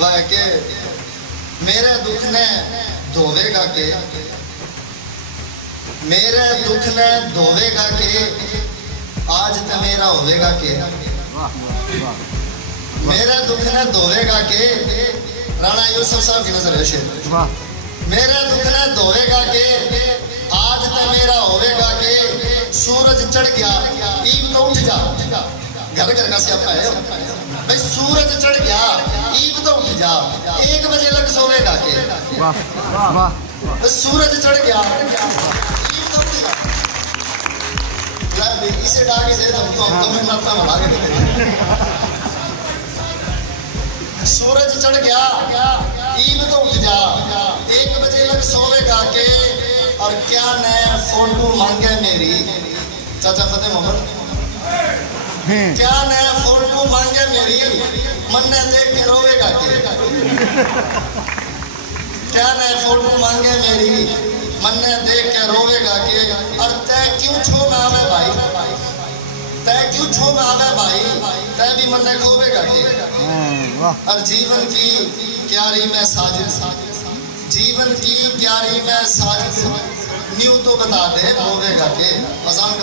वह के मेरे दुख ने धोवेगा के, मेरे दुख ने धोवेगा के, आज तो मेरा होवेगा के। मेरे दुख ने धोवेगा के, राणा यूसुफ साहब की नजर है शेर। मेरे दुख ने धोवेगा के, आज तो मेरा होवेगा के। सूरज चढ़ गया ईब तो उठ जा, घर घर का स्यापा है भाई। सूरज चढ़ गया ईब तो उठ जा, 1 बजे लग सोवेगा के। सूरज चढ़ गया ईब तो उठ जा, इसे डाके दे तो मैं मरता भला के। सूरज चढ़ गया ईब तो उठ जा, 1 बजे लग सोवेगा के। और क्या नया फोटो मांगे मेरी चाचा फतेह मोहम्मद, क्या नया फोटो मांगे मेरी, मन ने देख के रोवेगा के। क्या नया फोटो मांगे मेरी, मन ने देख के रोवेगा के। और तय क्यों छो ना आवे भाई, तय क्यों छो ना आवे भाई, तय भी मन ने खोवेगा के। और जीवन की क्यारी में साजिद, जीवन की क्यारी में साजिद, न्यू तो बता दे होवेगा के। मजाक